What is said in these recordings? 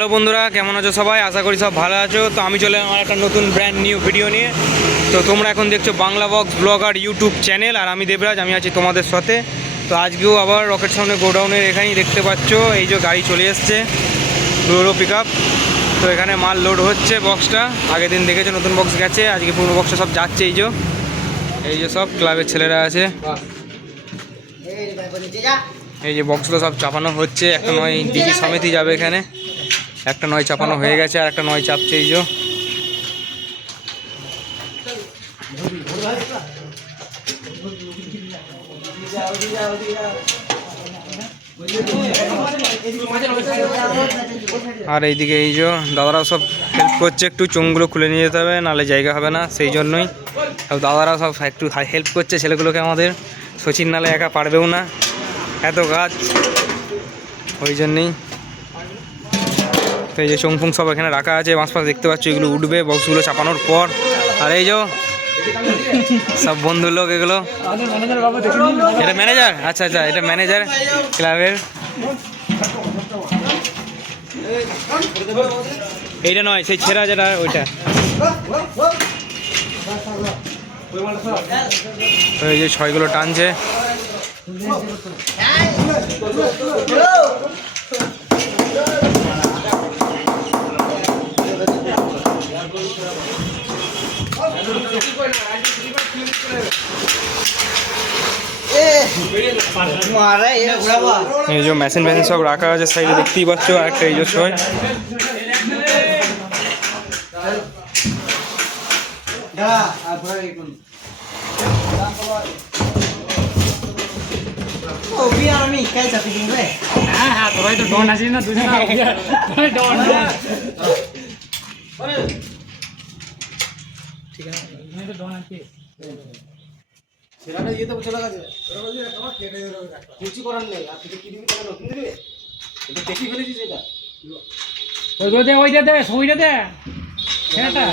Hello বন্ধুরা কেমন আছো সবাই? আশা করি সব ভালো আছো। তো আমি চলে আমার একটা নতুন ব্র্যান্ড নিউ ভিডিও নিয়ে। তো তোমরা এখন দেখছ Bangla box blogger YouTube channel আর আমি দেবরাজ আমি আছি তোমাদের সাথে। তো আজকেও আবার রকেট সামনে গোডাউনের এখানেই দেখতে পাচ্ছ এই যে গাড়ি চলে এসছে দুটো পিক আপ তো এখানে মাল লোড হচ্ছে বক্সটা আগের দিন দেখেছ নতুন বক্স গেছে আজকে পুরনো বক্সটা সব যাচ্ছে এই যে। এই যে সব ক্লাবের ছেলেরা আছে। এই যে বক্সগুলো সব চাপানো হচ্ছে একটা নয় ডিজি সমিতি যাবে এখানে। একটা নয় চাপানো হয়ে গেছে আর একটা নয় চাপছে এই যে। আর এইদিকে এই যে দাদারাও সব হেল্প করছে, একটু চুমগুলো খুলে নিয়ে যেতে হবে, নাহলে জায়গা হবে না, সেই জন্যই। সব দাদারাও সব একটু হেল্প করছে ছেলেগুলোকে আমাদের। সচিন নালে একা পারবেও না, এত গাছ ওই জন্যেই। এই যে চংফুং সব এখানে রাখা আছে, বাঁশ ফাঁস দেখতে পাচ্ছ, এগুলো উঠবে, বক্সগুলো চাপানোর পর। আর এই যে সব বন্ধু লোক এগুলো। এটা ম্যানেজার আচ্ছা আচ্ছা এটা ম্যানেজার ক্লাবের। এইটা নয়, সেই ছেঁড়া যেটা, ওইটা। যে ছয়গুলো টানছে। এই যে মেশিন মেশিন সব রাখা আছে সাইডে দেখতেই পাচ্ছ আর একটা এই যে ছয় হ্যাঁ হ্যাঁ তোরাই তো ডন আছিস না দুজন তোরাই ডন আছিস ছেলেটা ইয়েতে চলে গেছে কেটে দেবে। কিছু করার নেই আর কি দিবি টাকা নতুন দিবি এটা দেখি ফেলেছিস এটা ওই দে ওইটা দে ওইটা দে ছেলেটা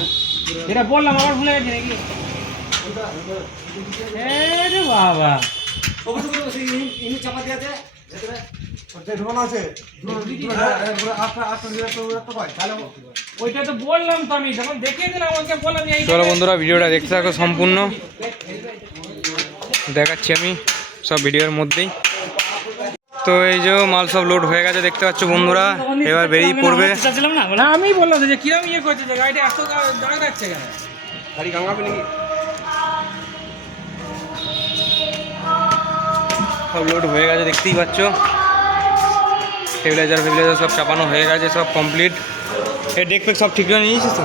যেটা বললাম আবার ভুলে গেছি নাকি বাবা চাপা দিয়ে আছে চলো বন্ধুরা ভিডিওটা দেখতে থাকো সম্পূর্ণ। দেখাচ্ছি আমি সব ভিডিওর মধ্যেই। তো এই যে মাল সব লোড হয়ে গেছে দেখতে পাচ্ছ বন্ধুরা এবার বেরিয়ে পড়বে। আমি বললাম যে কিরম ইয়ে করছে গাড়িটা এত দাগ রাখছে গাড়ি নাকি? সব লোড হয়ে গেছে দেখতেই পাচ্ছ। স্টেবিলাইজার ফেবিলাইজার সব চাপানো হয়ে গেছে সব কমপ্লিট এই ডেক ফেক সব ঠিক নিয়েছিস তো?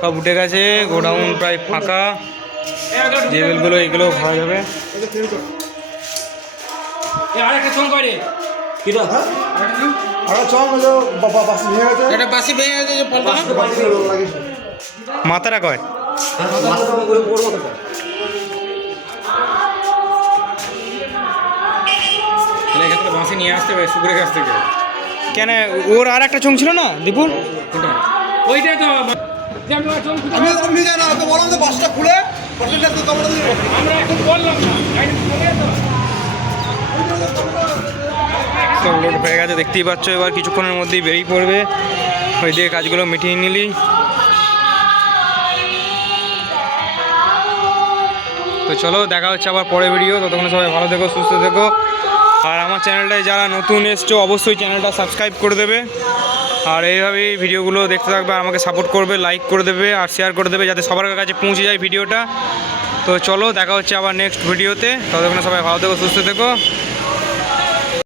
সব উঠে গেছে গোডাউন প্রায় ফাঁকা। যে বেলগুলো এগুলো ভাড়া যাবে। এ আরেকটা বাসে নিয়ে আসতে হবে সুপুরের কাছ থেকে। কেন ওর আর একটা চোং ছিল না দীপুর? ওইটাই তো আমি ওর চোখ খুলে- আমি তো না ওকে বললাম যে বাসটা খুলে বাসটা তো তোমরা আমরা এখন বললাম না গাড়ি খুলে তো। লোড হয়ে গেছে দেখতেই পাচ্ছ এবার কিছুক্ষণের মধ্যেই বেরিয়ে পড়বে। ওই দিয়ে কাজগুলো মিটিয়ে নিলি। তো চলো দেখা হচ্ছে আবার পরে ভিডিও ততক্ষণ সবাই ভালো থেকো সুস্থ থেকো। আর আমার চ্যানেলটায় যারা নতুন এসছো, অবশ্যই চ্যানেলটা সাবস্ক্রাইব করে দেবে। আর এইভাবেই ভিডিওগুলো দেখতে থাকবে আমাকে সাপোর্ট করবে লাইক করে দেবে আর শেয়ার করে দেবে যাতে সবার কাছে পৌঁছে যায় ভিডিওটা। তো চলো, দেখা হচ্ছে আবার নেক্সট ভিডিওতে ততক্ষণে সবাই ভালো থেকো, সুস্থ থেকো।